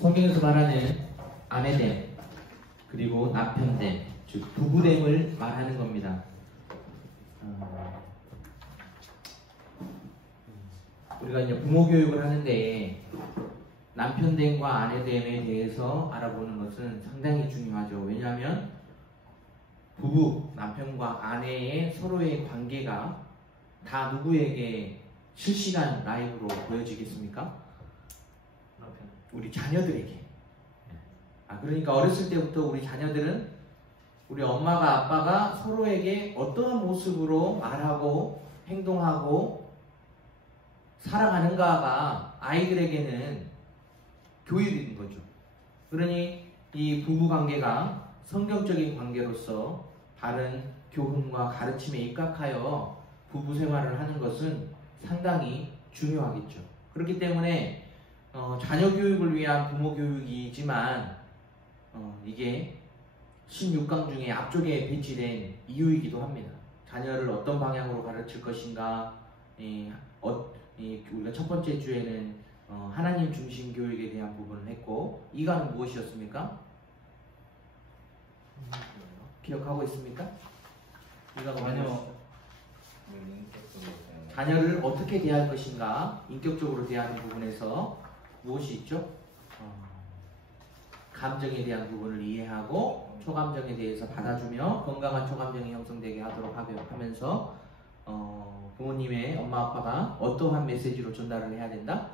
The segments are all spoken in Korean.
성경에서 말하는 아내됨 그리고 남편됨, 즉 부부됨을 말하는 겁니다. 우리가 이제 부모 교육을 하는데 남편됨과 아내됨에 대해서 알아보는 것은 상당히 중요하죠. 왜냐하면 부부, 남편과 아내의 서로의 관계가 다 누구에게 실시간 라이브로 보여지겠습니까? 우리 자녀들에게. 그러니까 어렸을 때부터 우리 자녀들은 우리 엄마가 아빠가 서로에게 어떠한 모습으로 말하고 행동하고 살아가는가가 아이들에게는 교육인 거죠. 그러니 이 부부 관계가 성경적인 관계로서 바른 교훈과 가르침에 입각하여 부부 생활을 하는 것은 상당히 중요하겠죠. 그렇기 때문에 자녀 교육을 위한 부모 교육이지만 이게 16강 중에 앞쪽에 배치된 이유이기도 합니다. 자녀를 어떤 방향으로 가르칠 것인가. 우리가 첫 번째 주에는 하나님 중심 교육에 대한 부분을 했고, 2강은 무엇이었습니까? 기억하고 있습니까? 2강은 자녀를 어떻게 대할 것인가, 인격적으로 대하는 부분에서 무엇이 있죠? 감정에 대한 부분을 이해하고 초감정에 대해서 받아주며 건강한 초감정이 형성되게 하도록 하면서 부모님의 엄마 아빠가 어떠한 메시지로 전달을 해야 된다?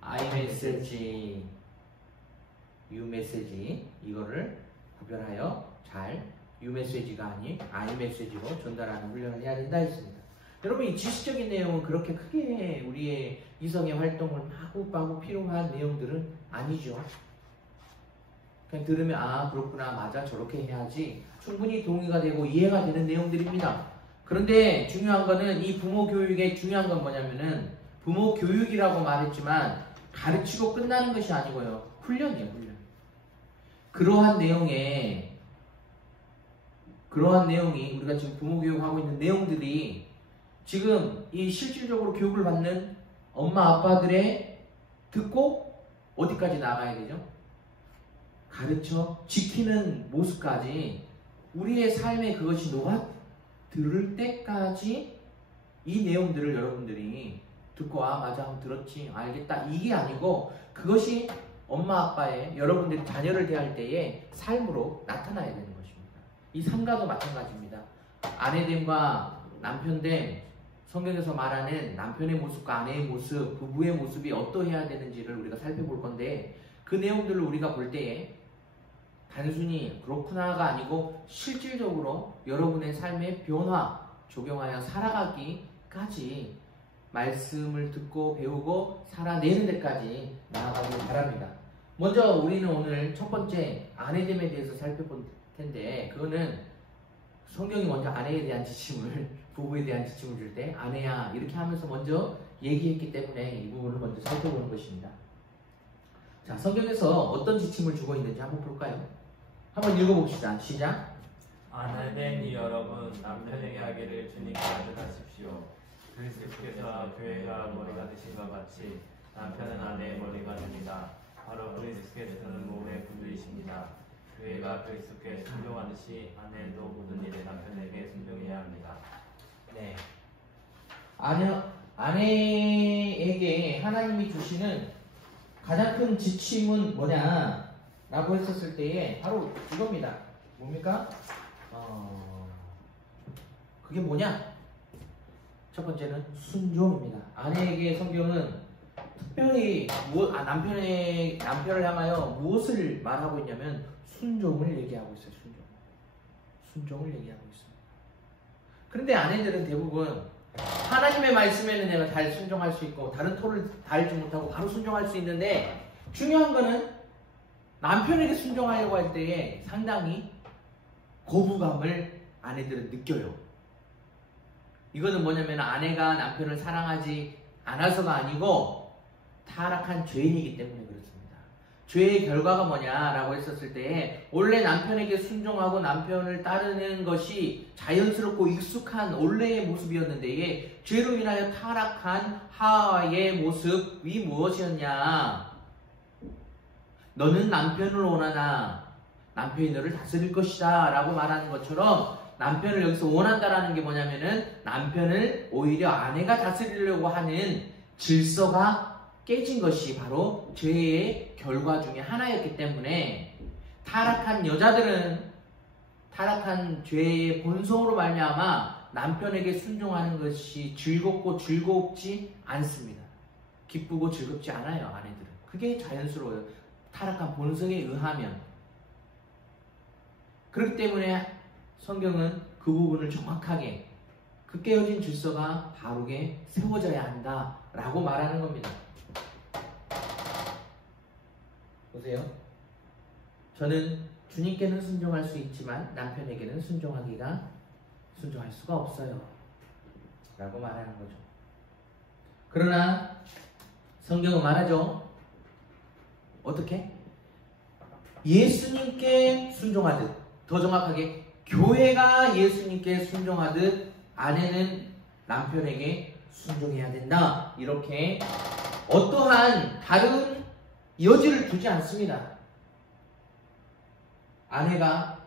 I 메시지, U 메시지, 이거를 구별하여 잘 U 메시지가 아닌 I 메시지로 전달하는 훈련을 해야 된다 했습니다. 여러분, 이 지식적인 내용은 그렇게 크게 우리의 이성의 활동을 마구마구 필요한 내용들은 아니죠. 그냥 들으면 그렇구나, 맞아, 저렇게 해야지, 충분히 동의가 되고 이해가 되는 내용들입니다. 그런데 중요한 거는, 이 부모 교육의 중요한 건 뭐냐면은, 부모 교육이라고 말했지만 가르치고 끝나는 것이 아니고요, 훈련이에요, 훈련. 그러한 내용이 우리가 지금 부모 교육하고 있는 내용들이 지금 이 실질적으로 교육을 받는 엄마 아빠들의 듣고 어디까지 나가야 되죠? 가르쳐 지키는 모습까지 우리의 삶에 그것이 녹아 들을 때까지 이 내용들을 여러분들이 듣고 맞아, 들었지, 알겠다, 이게 아니고 그것이 엄마 아빠의 여러분들이 자녀를 대할 때의 삶으로 나타나야 되는 것입니다. 이 삶과도 마찬가지입니다. 아내됨과 남편됨, 성경에서 말하는 남편의 모습과 아내의 모습, 부부의 모습이 어떠해야 되는지를 우리가 살펴볼 건데, 그 내용들을 우리가 볼 때에 단순히 그렇구나가 아니고 실질적으로 여러분의 삶의 변화, 적용하여 살아가기까지 말씀을 듣고 배우고 살아내는 데까지 나아가길 바랍니다. 먼저 우리는 오늘 첫 번째 아내됨에 대해서 살펴볼 텐데, 그거는 성경이 먼저 아내에 대한 지침을, 부부에 대한 지침을 줄 때 아내야 이렇게 하면서 먼저 얘기했기 때문에 이 부분을 먼저 살펴보는 것입니다. 자, 성경에서 어떤 지침을 주고 있는지 한번 볼까요? 한번 읽어봅시다. 시작. 아내된 여러분, 남편에게 하기를 주님께 가르치십시오. 그리스도께서 교회가 머리가 되신 것 같이 남편은 아내의 머리가 됩니다. 바로 그리스도께서는 몸의 군주이십니다. 교회가 그리스도께 순종하듯이 아내도 모든 일에 남편에게 순종해야 합니다. 네. 아내에게 하나님이 주시는 가장 큰 지침은 뭐냐? 라고 했었을 때에 바로 이겁니다. 뭡니까? 그게 뭐냐? 첫 번째는 순종입니다. 아내에게 성경은 특별히 남편을 향하여 무엇을 말하고 있냐면 순종을 얘기하고 있어요. 순종을 얘기하고 있습니다. 그런데 아내들은 대부분 하나님의 말씀에는 내가 잘 순종할 수 있고 다른 토를 달지 못하고 바로 순종할 수 있는데, 중요한 거는 남편에게 순종하려고 할 때에 상당히 거부감을 아내들은 느껴요. 이거는 뭐냐면 아내가 남편을 사랑하지 않아서가 아니고 타락한 죄인이기 때문에 그렇습니다. 죄의 결과가 뭐냐라고 했었을 때, 원래 남편에게 순종하고 남편을 따르는 것이 자연스럽고 익숙한 원래의 모습이었는데, 죄로 인하여 타락한 하와의 모습이 무엇이었냐? 너는 남편을 원하나 남편이 너를 다스릴 것이다 라고 말하는 것처럼 남편을 여기서 원한다라는 게 뭐냐면은 남편을 오히려 아내가 다스리려고 하는 질서가 깨진 것이 바로 죄의 결과 중에 하나였기 때문에 타락한 여자들은 타락한 죄의 본성으로 말미암아 남편에게 순종하는 것이 즐겁고 즐겁지 않습니다. 기쁘고 즐겁지 않아요. 아내들은. 그게 자연스러워요. 타락한 본성에 의하면. 그렇기 때문에 성경은 그 부분을 정확하게 그 깨어진 질서가 바르게 세워져야 한다라고 말하는 겁니다. 보세요. 저는 주님께는 순종할 수 있지만 남편에게는 순종할 수가 없어요. 라고 말하는 거죠. 그러나 성경은 말하죠. 어떻게? 예수님께 순종하듯, 더 정확하게 교회가 예수님께 순종하듯 아내는 남편에게 순종해야 된다. 이렇게 어떠한 다른 여지를 두지 않습니다. 아내가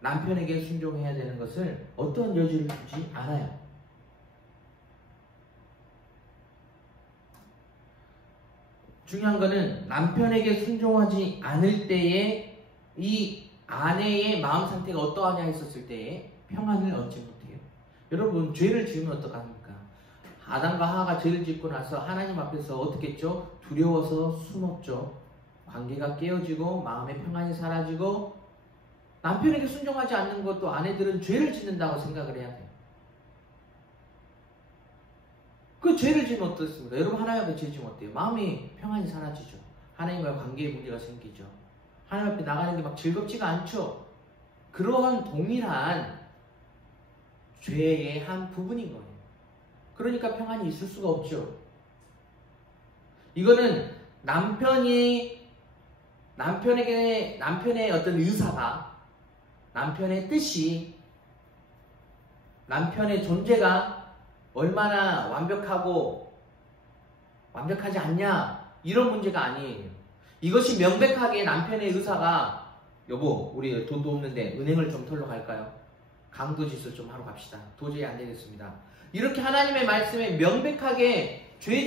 남편에게 순종해야 되는 것을 어떤 여지를 두지 않아요. 중요한 거는 남편에게 순종하지 않을 때에 이 아내의 마음 상태가 어떠하냐 했었을 때에 평안을 얻지 못해요. 여러분, 죄를 지으면 어떡합니까? 아담과 하와가 죄를 짓고 나서 하나님 앞에서 어떻게 했죠? 두려워서 숨었죠. 관계가 깨어지고 마음의 평안이 사라지고 남편에게 순종하지 않는 것도 아내들은 죄를 짓는다고 생각을 해야 돼요. 그 죄를 지면 어떻습니까? 여러분, 하나님 앞에 죄 지면 어때요? 마음이 평안이 사라지죠. 하나님과의 관계에 문제가 생기죠. 하나님 앞에 나가는 게 막 즐겁지가 않죠. 그러한 동일한 죄의 한 부분인 거예요. 그러니까 평안이 있을 수가 없죠. 이거는 남편의 어떤 의사가, 남편의 뜻이, 남편의 존재가 얼마나 완벽하지 않냐, 이런 문제가 아니에요. 이것이 명백하게 남편의 의사가, 여보, 우리 돈도 없는데 은행을 좀 털러 갈까요? 강도짓을 좀 하러 갑시다. 도저히 안 되겠습니다. 이렇게 하나님의 말씀에 명백하게 죄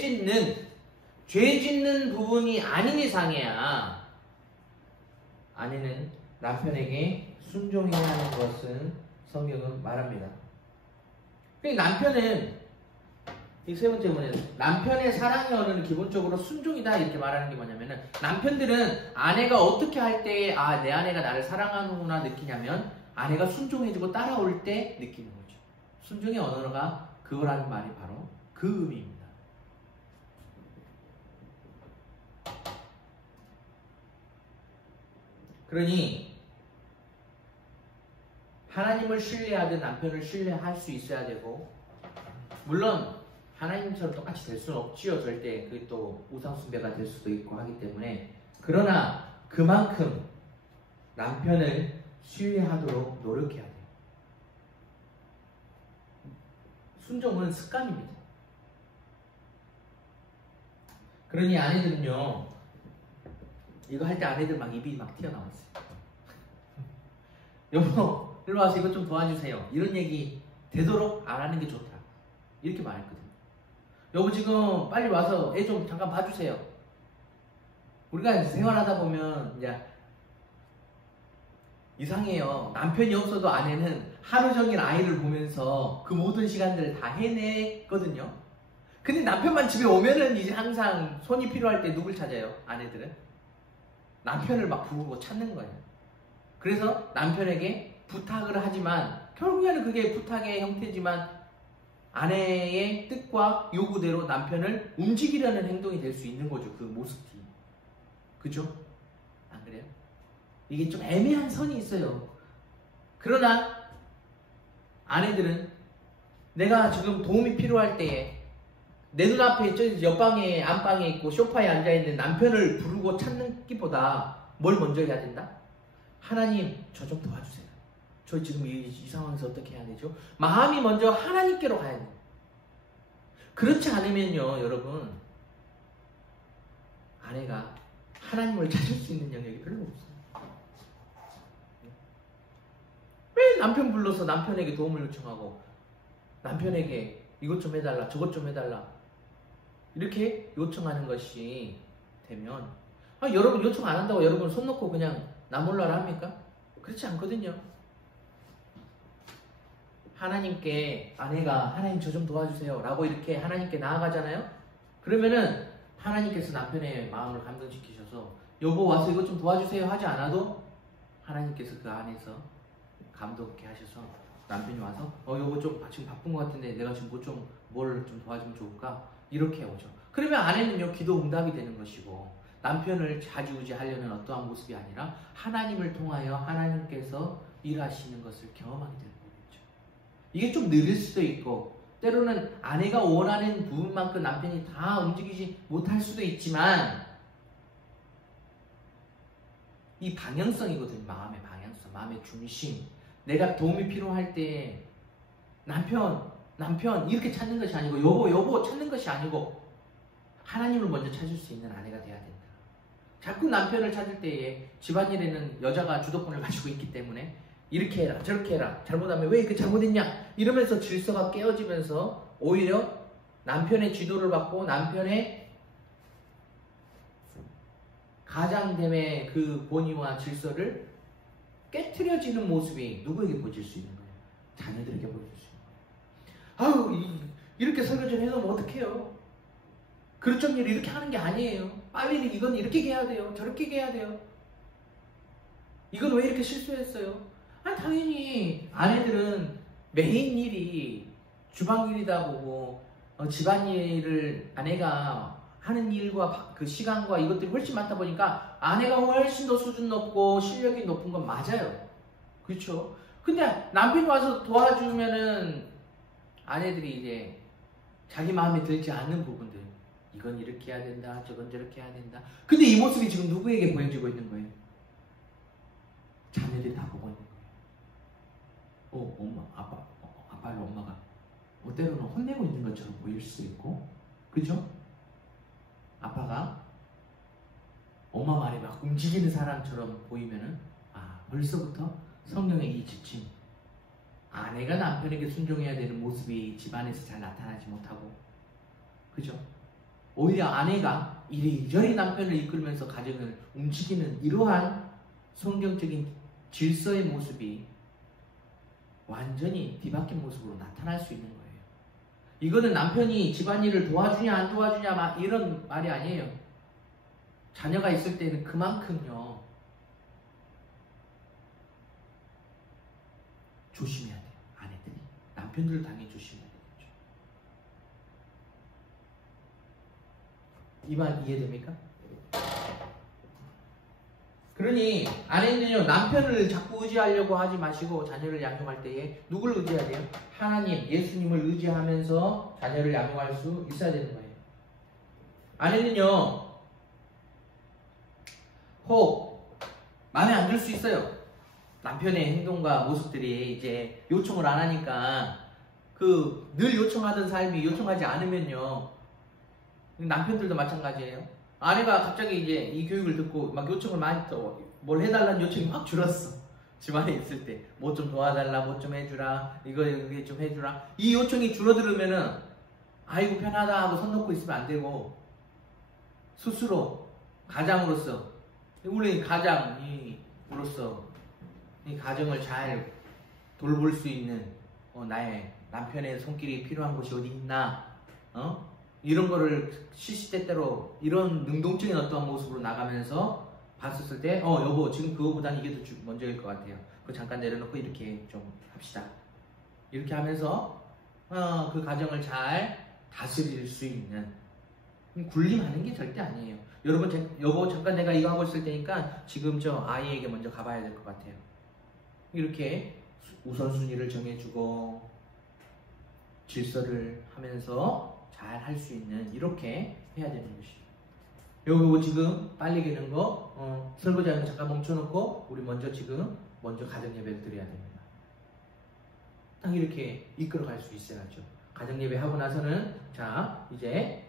짓는 부분이 아닌 이상해야 아내는 남편에게 순종해야 하는 것은 성경은 말합니다. 남편은, 이 세 번째 뭐냐면 남편의 사랑의 언어는 기본적으로 순종이다 이렇게 말하는 게 뭐냐면은, 남편들은 아내가 어떻게 할 때 내 아내가 나를 사랑하는구나 느끼냐면 아내가 순종해주고 따라올 때 느끼는 거죠. 순종의 언어가 그거라는 말이 바로 그 의미입니다. 그러니 하나님을 신뢰하듯 남편을 신뢰할 수 있어야 되고, 물론 하나님처럼 똑같이 될 수는 없지요. 절대. 그게 또 우상숭배가 될 수도 있고 하기 때문에. 그러나 그만큼 남편을 신뢰하도록 노력해야 돼요. 순종은 습관입니다. 그러니 아내들은요, 이거 할 때 아내들 막 입이 막 튀어나왔어요. 여보, 일로 와서 이거 좀 도와주세요. 이런 얘기 되도록 안 하는 게 좋다. 이렇게 말했거든요. 여보, 지금 빨리 와서 애 좀 잠깐 봐주세요. 우리가 생활하다 보면 이제 이상해요. 남편이 없어도 아내는 하루 종일 아이를 보면서 그 모든 시간들을 다 해냈거든요. 근데 남편만 집에 오면은 이제 항상 손이 필요할 때 누굴 찾아요? 아내들은 남편을 막 부르고 찾는 거예요. 그래서 남편에게 부탁을 하지만 결국에는 그게 부탁의 형태지만 아내의 뜻과 요구대로 남편을 움직이려는 행동이 될 수 있는 거죠. 그 모습이. 그죠? 안 그래요? 이게 좀 애매한 선이 있어요. 그러나 아내들은 내가 지금 도움이 필요할 때에 내 눈앞에 저 옆방에 안방에 있고 소파에 앉아있는 남편을 부르고 찾는 것보다 뭘 먼저 해야 된다? 하나님, 저 좀 도와주세요. 저 지금 이 상황에서 어떻게 해야 되죠? 마음이 먼저 하나님께로 가야 돼요. 그렇지 않으면요, 여러분, 아내가 하나님을 찾을 수 있는 영역이 별로 없어요. 왜 남편 불러서 남편에게 도움을 요청하고 남편에게 이것 좀 해달라 저것 좀 해달라 이렇게 요청하는 것이 되면 여러분 요청 안 한다고 여러분 손 놓고 그냥 나 몰라라 합니까? 그렇지 않거든요. 하나님께 아내가 하나님 저 좀 도와주세요 라고 이렇게 하나님께 나아가잖아요. 그러면은 하나님께서 남편의 마음을 감동시키셔서 여보 와서 이것 좀 도와주세요 하지 않아도 하나님께서 그 안에서 감동케 하셔서 남편이 와서 여보 좀 지금 바쁜 것 같은데 내가 지금 뭘 좀 도와주면 좋을까? 이렇게 오죠. 그러면 아내는요 기도 응답이 되는 것이고 남편을 좌지우지 하려는 어떠한 모습이 아니라 하나님을 통하여 하나님께서 일하시는 것을 경험하게 되는 거겠죠. 이게 좀 느릴 수도 있고 때로는 아내가 원하는 부분만큼 남편이 다 움직이지 못할 수도 있지만 이 방향성이거든요. 마음의 방향성, 마음의 중심. 내가 도움이 필요할 때 남편 이렇게 찾는 것이 아니고 여보 찾는 것이 아니고 하나님을 먼저 찾을 수 있는 아내가 돼야 된다. 자꾸 남편을 찾을 때에 집안일에는 여자가 주도권을 가지고 있기 때문에 이렇게 해라 저렇게 해라 잘못하면 왜 이렇게 잘못했냐 이러면서 질서가 깨어지면서 오히려 남편의 지도를 받고 남편의 가장됨의 그 본의와 질서를 깨트려지는 모습이 누구에게 보여질 수 있는 거예요? 자녀들에게 보여줄 수 있는 거예요. 이렇게 설교 좀 해놓으면 어떡해요? 그릇 정리를 이렇게 하는 게 아니에요. 빨리 이건 이렇게 해야 돼요. 저렇게 해야 돼요. 이건 왜 이렇게 실수했어요? 당연히 아내들은 메인 일이 주방일이다 보고 집안일을 아내가 하는 일과 그 시간과 이것들이 훨씬 많다 보니까 아내가 훨씬 더 수준 높고 실력이 높은 건 맞아요. 그렇죠? 근데 남편이 와서 도와주면은 아내들이 이제 자기 마음에 들지 않는 부분들 이건 이렇게 해야 된다 저건 저렇게 해야 된다. 근데 이 모습이 지금 누구에게 보여지고 있는 거예요? 자녀들이 다 보고 있는 거예요. 엄마, 아빠를 엄마가 때로는 혼내고 있는 것처럼 보일 수 있고 그죠? 아빠가 엄마 말에 막 움직이는 사람처럼 보이면은 벌써부터 성령의 이 지침 아내가 남편에게 순종해야 되는 모습이 집안에서 잘 나타나지 못하고 그죠? 오히려 아내가 이리저리 남편을 이끌면서 가정을 움직이는 이러한 성경적인 질서의 모습이 완전히 뒤바뀐 모습으로 나타날 수 있는 거예요. 이거는 남편이 집안일을 도와주냐 안 도와주냐 이런 말이 아니에요. 자녀가 있을 때는 그만큼요 조심해야 돼요. 아내들이 남편들을 당연히 조심해야 되겠죠. 이 말 이해됩니까? 그러니 아내는요 남편을 자꾸 의지하려고 하지 마시고 자녀를 양육할 때에 누구를 의지해야 돼요? 하나님, 예수님을 의지하면서 자녀를 양육할 수 있어야 되는 거예요. 아내는요 혹 마음에 안 들 수 있어요. 남편의 행동과 모습들이 이제 요청을 안 하니까 늘 요청하던 삶이 요청하지 않으면요 남편들도 마찬가지예요. 아내가 갑자기 이제 이 교육을 듣고 막 요청을 많이 또 뭘 해달라는 요청이 막 줄었어. 집안에 있을 때 뭐 좀 도와달라, 뭐 좀 해주라, 이거 좀 해주라. 이 요청이 줄어들으면은 아이고 편하다 하고 손 놓고 있으면 안 되고 스스로 가장으로서 우리 가장으로서 이 가정을 잘 돌볼 수 있는 나의 남편의 손길이 필요한 곳이 어디 있나 이런 거를 시시때때로 이런 능동적인 어떠한 모습으로 나가면서 봤었을 때 여보 지금 그거보다는 이게 더 먼저일 것 같아요. 그거 잠깐 내려놓고 이렇게 좀 합시다. 이렇게 하면서 그 가정을 잘 다스릴 수 있는 굴림하는 게 절대 아니에요. 여보 잠깐 내가 이거 하고 있을 테니까 지금 저 아이에게 먼저 가봐야 될 것 같아요. 이렇게 우선순위를 정해주고 질서를 하면서 잘 할 수 있는 이렇게 해야 되는 것이죠. 요거 지금 빨리 개는 거 설거지하는 거 잠깐 멈춰놓고 우리 먼저 가정 예배를 드려야 됩니다. 딱 이렇게 이끌어갈 수 있어야죠. 가정 예배 하고 나서는 자 이제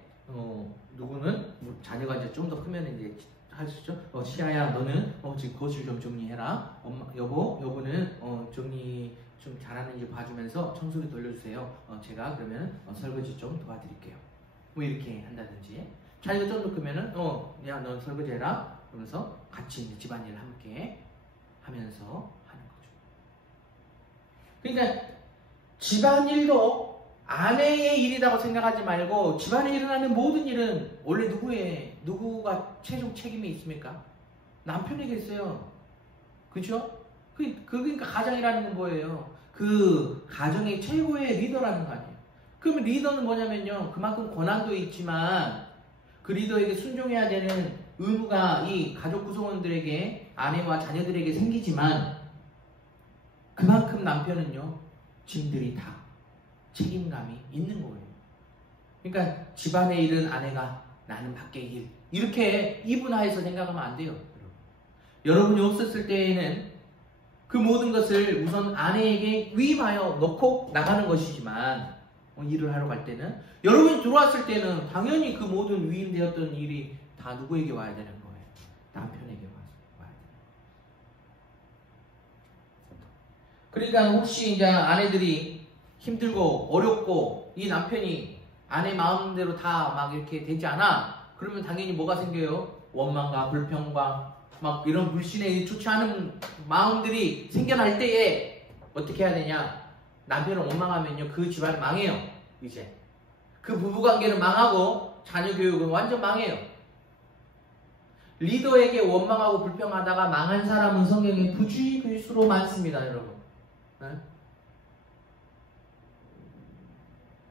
누구는 자녀가 이제 좀 더 크면 이제 하시죠. 시아야, 너는 지금 거실 좀 정리해라. 엄마, 여보는 정리 좀 잘하는지 봐주면서 청소기 돌려주세요. 제가 그러면 설거지 좀 도와드릴게요. 뭐 이렇게 한다든지. 자기가 좀 더 크면은 야, 넌 설거지해라. 그러면서 같이 이제 집안일을 함께 하면서 하는 거죠. 그러니까 집안일도 아내의 일이라고 생각하지 말고 집안에 일어나는 모든 일은 원래 누구가 최종 책임이 있습니까? 남편에게 있어요. 그죠? 그러니까 가장이라는 건 뭐예요? 그 가정의 최고의 리더라는 거 아니에요. 그러면 리더는 뭐냐면요, 그만큼 권한도 있지만 그 리더에게 순종해야 되는 의무가 이 가족 구성원들에게, 아내와 자녀들에게 생기지만 그만큼 남편은요, 짐들이 다 책임감이 있는 거예요. 그러니까 집안의 일은 아내가, 나는 밖의 일, 이렇게 이분화해서 생각하면 안 돼요. 여러분이 없었을 때에는 그 모든 것을 우선 아내에게 위임하여 놓고 나가는 것이지만, 일을 하러 갈 때는, 여러분이 들어왔을 때는 당연히 그 모든 위임되었던 일이 다 누구에게 와야 되는 거예요? 남편에게 와야 돼요. 그러니까 혹시 이제 아내들이 힘들고 어렵고 이 남편이 아내 마음대로 다 막 이렇게 되지 않아, 그러면 당연히 뭐가 생겨요? 원망과 불평과 막 이런 불신에 좋지 않은 마음들이 생겨날 때에 어떻게 해야 되냐? 남편을 원망하면요, 그 집안이 망해요. 이제 그 부부관계는 망하고 자녀 교육은 완전 망해요. 리더에게 원망하고 불평하다가 망한 사람은 성경에 부지글수록 많습니다, 여러분. 네?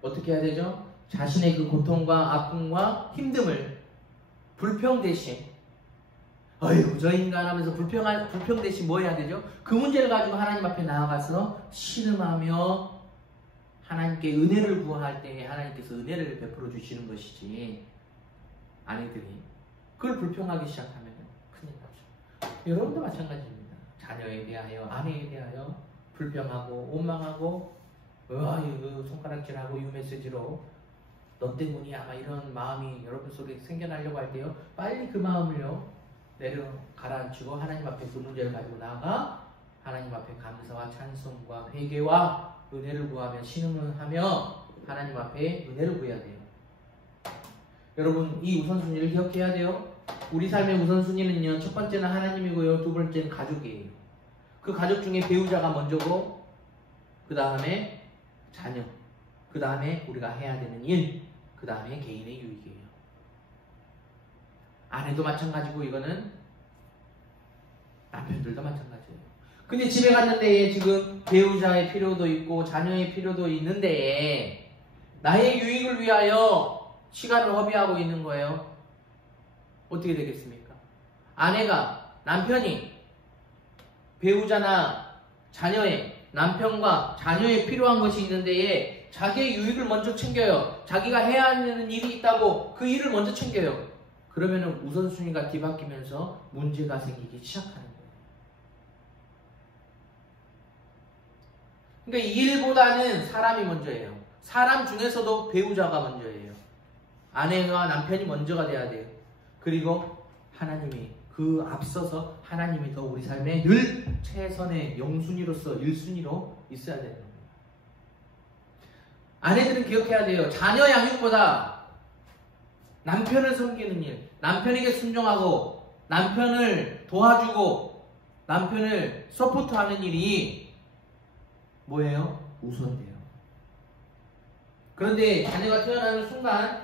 어떻게 해야 되죠? 자신의 그 고통과 아픔과 힘듦을 불평 대신, 어이구 저 인간 하면서 불평 대신 뭐 해야 되죠? 그 문제를 가지고 하나님 앞에 나아가서 신음하며 하나님께 은혜를 구할 때에 하나님께서 은혜를 베풀어 주시는 것이지, 아내들이 그걸 불평하기 시작하면 큰일 나죠. 여러분도 마찬가지입니다. 자녀에 대하여, 아내에 대하여 불평하고 원망하고 그 손가락질하고 유메시지로 너 때문이야 아마 이런 마음이 여러분 속에 생겨나려고 할 때요, 빨리 그 마음을요 내려 가라앉히고 하나님 앞에 그 문제를 가지고 나아가 하나님 앞에 감사와 찬송과 회개와 은혜를 구하며 신음을 하며 하나님 앞에 은혜를 구해야 돼요. 여러분, 이 우선순위를 기억해야 돼요. 우리 삶의 우선순위는요, 첫 번째는 하나님이고요, 두 번째는 가족이에요. 그 가족 중에 배우자가 먼저고, 그 다음에 자녀, 그 다음에 우리가 해야 되는 일, 그 다음에 개인의 유익이에요. 아내도 마찬가지고 이거는 남편들도 마찬가지예요. 근데 집에 갔는데 지금 배우자의 필요도 있고 자녀의 필요도 있는데 나의 유익을 위하여 시간을 허비하고 있는 거예요. 어떻게 되겠습니까? 아내가, 남편이 배우자나 자녀의, 남편과 자녀에 필요한 것이 있는데 자기의 유익을 먼저 챙겨요. 자기가 해야 하는 일이 있다고 그 일을 먼저 챙겨요. 그러면 우선순위가 뒤바뀌면서 문제가 생기기 시작하는 거예요. 그러니까 일보다는 사람이 먼저예요. 사람 중에서도 배우자가 먼저예요. 아내와 남편이 먼저가 돼야 돼요. 그리고 하나님이 그 앞서서 하나님이 더 우리 삶에 늘 최선의 영순위로서 1순위로 있어야 되는 겁니다. 아내들은 기억해야 돼요. 자녀 양육보다 남편을 섬기는 일, 남편에게 순종하고 남편을 도와주고 남편을 서포트하는 일이 뭐예요? 우선돼요. 그런데 자녀가 태어나는 순간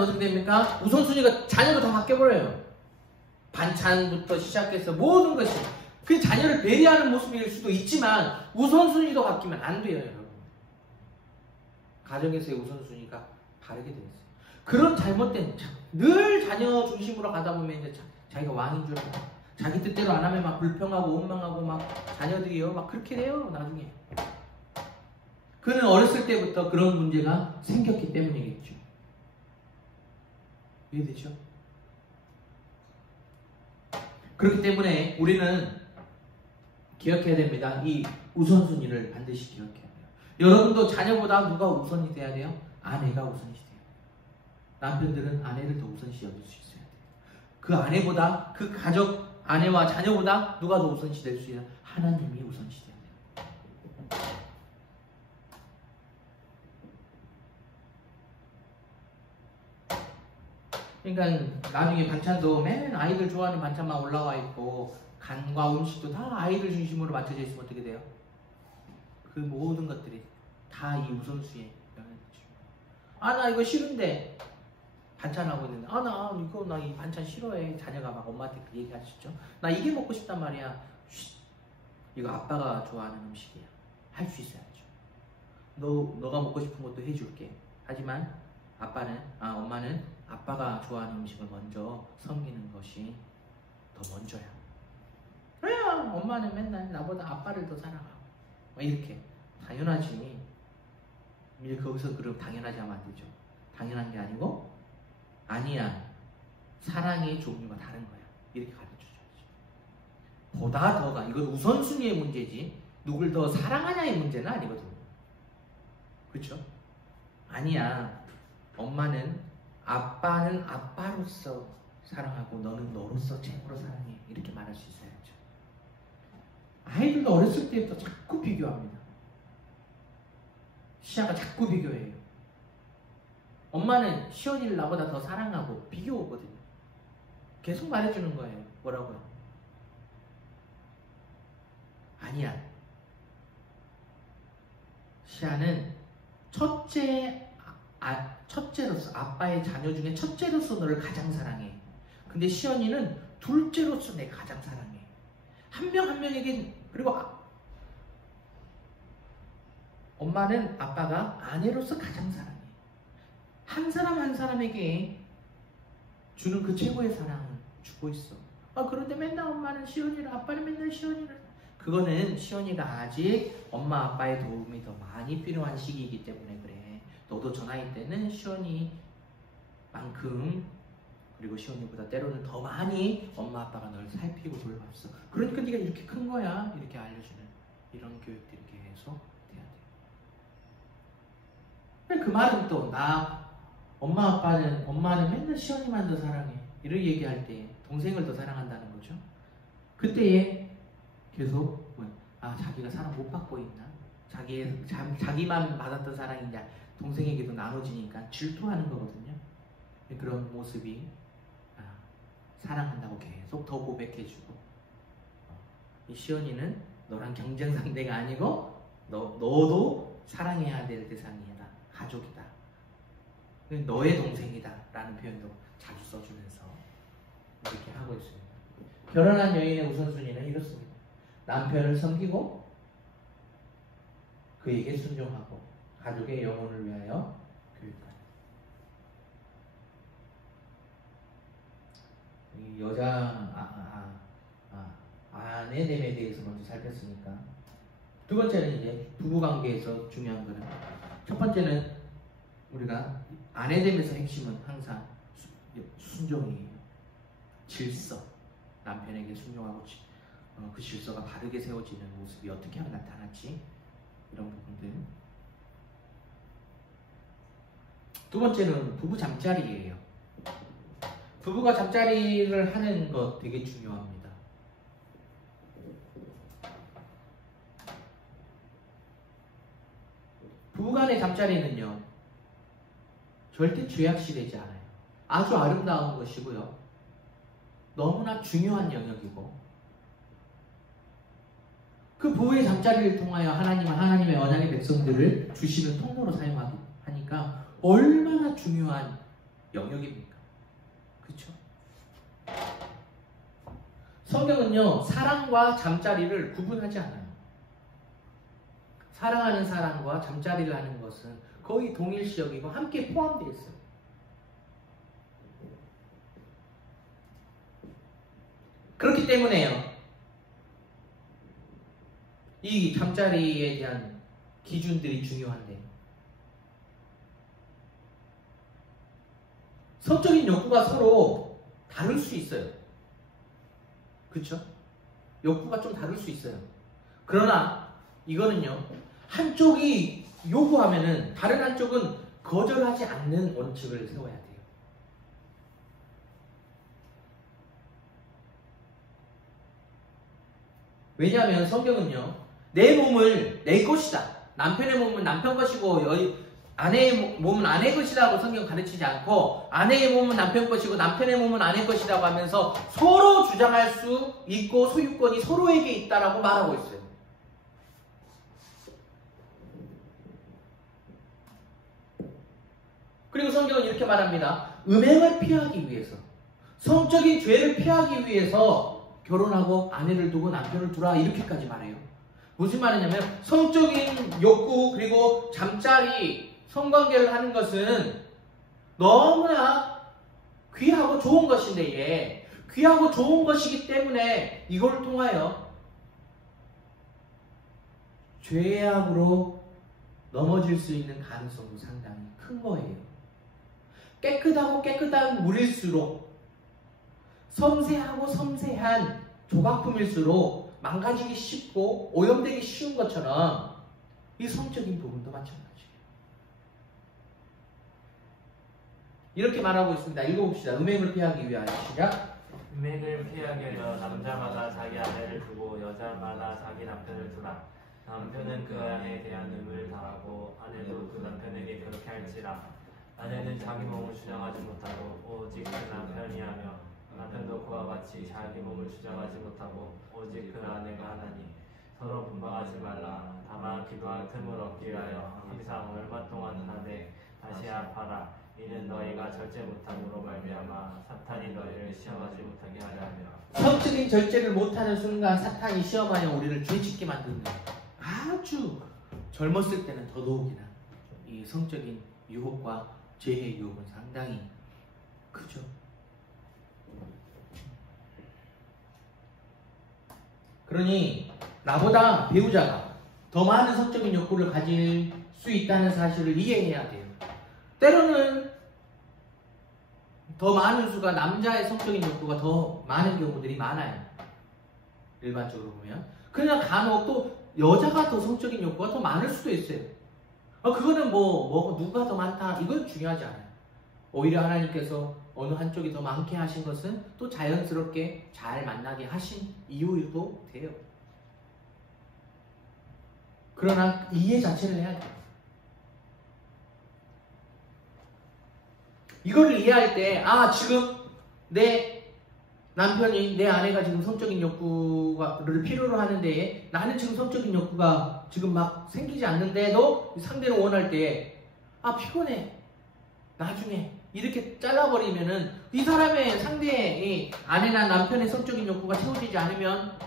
어떻게 됩니까? 우선순위가 자녀로 다 바뀌어버려요. 반찬부터 시작해서 모든 것이 그 자녀를 배려하는 모습일 수도 있지만 우선순위도 바뀌면 안 돼요, 여러분. 가정에서의 우선순위가 다르게 되어 있어요. 그런 잘못된, 늘 자녀 중심으로 가다 보면 이제 자기가 왕인 줄 알고 자기 뜻대로 안 하면 막 불평하고 원망하고 막 자녀들이요 막 그렇게 돼요, 나중에. 그는 어렸을 때부터 그런 문제가 생겼기 때문이겠죠. 이해되죠? 그렇기 때문에 우리는 기억해야 됩니다. 이 우선순위를 반드시 기억해야 돼요. 여러분도 자녀보다 누가 우선이 돼야 돼요? 아내가 우선이 돼요. 남편들은 아내를 더 우선시 여길 수 있어야 돼요. 그 아내보다, 그 가족, 아내와 자녀보다 누가 더 우선시 될 수 있냐? 하나님이 우선시 돼야 돼요. 그러니까 나중에 반찬도 맨 아이들 좋아하는 반찬만 올라와 있고 간과 음식도 다 아이들 중심으로 맞춰져 있으면 어떻게 돼요? 그 모든 것들이 다 이 우선순위에 영향을 미쳐요. 아, 나 이거 싫은데 반찬하고 있는데 나 이 반찬 싫어해. 자녀가 막 엄마한테 그 얘기하시죠. 나 이게 먹고 싶단 말이야. 쉿, 이거 아빠가 좋아하는 음식이야. 할 수 있어야죠. 너가 먹고 싶은 것도 해줄게. 하지만 엄마는 아빠가 좋아하는 음식을 먼저 섬기는 것이 더 먼저야. 그래야 엄마는 맨날 나보다 아빠를 더 사랑하고 이렇게 당연하지. 거기서 그럼 당연하지 하면 안 되죠. 당연한 게 아니고 아니야. 사랑의 종류가 다른 거야. 이렇게 가르쳐줘야지. 보다 더가 이건 우선순위의 문제지 누굴 더 사랑하냐의 문제는 아니거든. 그렇죠? 아니야. 아빠는 아빠로서 사랑하고 너는 너로서 최고로 사랑해. 이렇게 말할 수 있어야죠. 아이들도 어렸을 때부터 자꾸 비교합니다. 시아가 자꾸 비교해요. 엄마는 시연이를 나보다 더 사랑하고 비교거든요. 계속 말해주는 거예요. 뭐라고요? 아니야. 시아는 첫째로서 아빠의 자녀 중에 첫째로서 너를 가장 사랑해. 근데 시연이는 둘째로서 내가 가장 사랑해. 한 명 한 명에게. 그리고 엄마는 아빠가 아내로서 가장 사랑해. 한 사람 한 사람에게 주는 그 최고의 사랑을 주고 있어. 그런데 맨날 엄마는 시연이를, 아빠는 맨날 시연이를. 그거는 시연이가 아직 엄마 아빠의 도움이 더 많이 필요한 시기이기 때문에 그래. 너도 저 나이 때는 시연이만큼, 그리고 시연이보다 때로는 더 많이 엄마 아빠가 널 살피고 돌봤어. 그러니까 네가 이렇게 큰 거야. 이렇게 알려주는 이런 교육들이 계속 돼야 돼. 그 말은 또 엄마는 맨날 시연이만 더 사랑해. 이런 얘기할 때 동생을 더 사랑한다는 거죠. 그때에 계속 자기가 사랑 못 받고 있나? 자기만 받았던 사랑이냐? 동생에게도 나눠지니까 질투하는 거거든요. 그런 모습이 사랑한다고 계속 더 고백해주고, 이 시연이는 너랑 경쟁 상대가 아니고 너도 사랑해야 될 대상이다. 가족이다. 너의 동생이다 라는 표현도 자주 써주면서 이렇게 하고 있습니다. 결혼한 여인의 우선순위는 이렇습니다. 남편을 섬기고 그에게 순종하고 가족의 영혼을 위하여 교육하는. 이 여자 아내됨에 대해서 먼저 살폈으니까, 두 번째는 이제 부부관계에서 중요한 거는, 첫 번째는 우리가 아내됨에서 핵심은 항상 순종이에요. 질서. 남편에게 순종하고 그 질서가 바르게 세워지는 모습이 어떻게 하면 나타났지? 이런 부분들. 두 번째는 부부 잠자리예요. 부부가 잠자리를 하는 것 되게 중요합니다. 부부간의 잠자리는요, 절대 죄악시되지 않아요. 아주 아름다운 것이고요. 너무나 중요한 영역이고, 그 부부의 잠자리를 통하여 하나님의 언약의 백성들을 주시는 통로로 사용하니까 얼마나 중요한 영역입니까? 그렇죠? 성경은요, 사랑과 잠자리를 구분하지 않아요. 사랑하는 사람과 잠자리를 하는 것은 거의 동일시역이고 함께 포함되어 있어요. 그렇기 때문에요, 이 잠자리에 대한 기준들이 중요한데, 성적인 욕구가 서로 다를 수 있어요. 그렇죠? 욕구가 좀 다를 수 있어요. 그러나 이거는요, 한쪽이 요구하면은 다른 한쪽은 거절하지 않는 원칙을 세워야 돼요. 왜냐하면 성경은요, 내 몸을 내 것이다. 남편의 몸은 남편 것이고 아내의 몸은 아내 것이라고 성경 가르치지 않고, 아내의 몸은 남편 것이고 남편의 몸은 아내 것이라고 하면서 서로 주장할 수 있고 소유권이 서로에게 있다라고 말하고 있어요. 그리고 성경은 이렇게 말합니다. 음행을 피하기 위해서, 성적인 죄를 피하기 위해서 결혼하고 아내를 두고 남편을 두라, 이렇게까지 말해요. 무슨 말이냐면 성적인 욕구 그리고 잠자리, 성관계를 하는 것은 너무나 귀하고 좋은 것인데, 귀하고 좋은 것이기 때문에 이걸 통하여 죄악으로 넘어질 수 있는 가능성도 상당히 큰 거예요. 깨끗하고 깨끗한 물일수록, 섬세하고 섬세한 조각품일수록 망가지기 쉽고 오염되기 쉬운 것처럼 이 성적인 부분도 마찬가지예요. 이렇게 말하고 있습니다. 읽어봅시다. 음행을 피하기 위하여. 시작. 음행을 피하기 위하여 남자마다 자기 아내를 두고 여자마다 자기 남편을 두라. 남편은 그 아내에 대한 음을 다하고 아내도 그 남편에게 그렇게 할지라. 아내는 자기 몸을 주장하지 못하고 오직 그 남편이 하며, 남편도 그와 같이 자기 몸을 주장하지 못하고 오직 그 아내가 하나니, 서로 분방하지 말라. 다만 기도할 틈을 얻기 위하여 항상 얼마 동안 하되 다시 아파라. 이는 너희가 절제 못함으로 말미암아 사탄이 너희를 시험하지 못하게 하려 하며. 성적인 절제를 못하는 순간 사탄이 시험하여 우리를 죄짓게 만드는, 아주 젊었을 때는 더더욱이나 이 성적인 유혹과 죄의 유혹은 상당히 크죠. 그러니 나보다 배우자가 더 많은 성적인 욕구를 가질 수 있다는 사실을 이해해야 돼요. 때로는 더 많은 수가, 남자의 성적인 욕구가 더 많은 경우들이 많아요. 일반적으로 보면. 그러나 간혹 또 여자가 더 성적인 욕구가 더 많을 수도 있어요. 그거는 누가 더 많다, 이건 중요하지 않아요. 오히려 하나님께서 어느 한쪽이 더 많게 하신 것은 또 자연스럽게 잘 만나게 하신 이유도 돼요. 그러나 이해 자체를 해야 돼요. 이거를 이해할 때, 지금 내 남편이, 내 아내가 지금 성적인 욕구를 필요로 하는데 나는 지금 성적인 욕구가 지금 막 생기지 않는데도 상대를 원할 때, 피곤해, 나중에, 이렇게 잘라버리면은 이 사람의 상대의 아내나 남편의 성적인 욕구가 채워지지 않으면